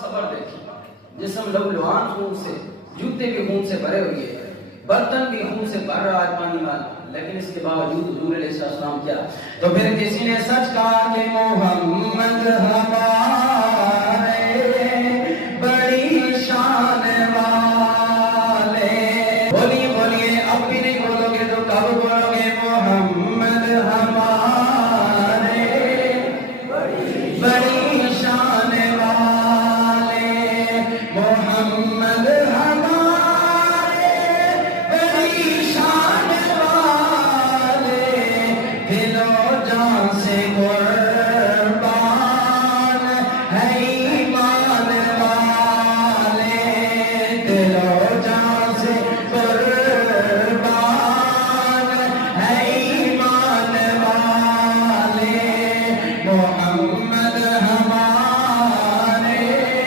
خبر دیکھی، جسم لہولہان خون سے، جوتے بھی خون سے بھرے ہوئے، برتن بھی خون سے بھر رہا ہے پانی والا، لیکن اس کے باوجود حضور علیہ السلام کیا؟ تو پھر کسی نے سچ کہا کہ محمد ہمارا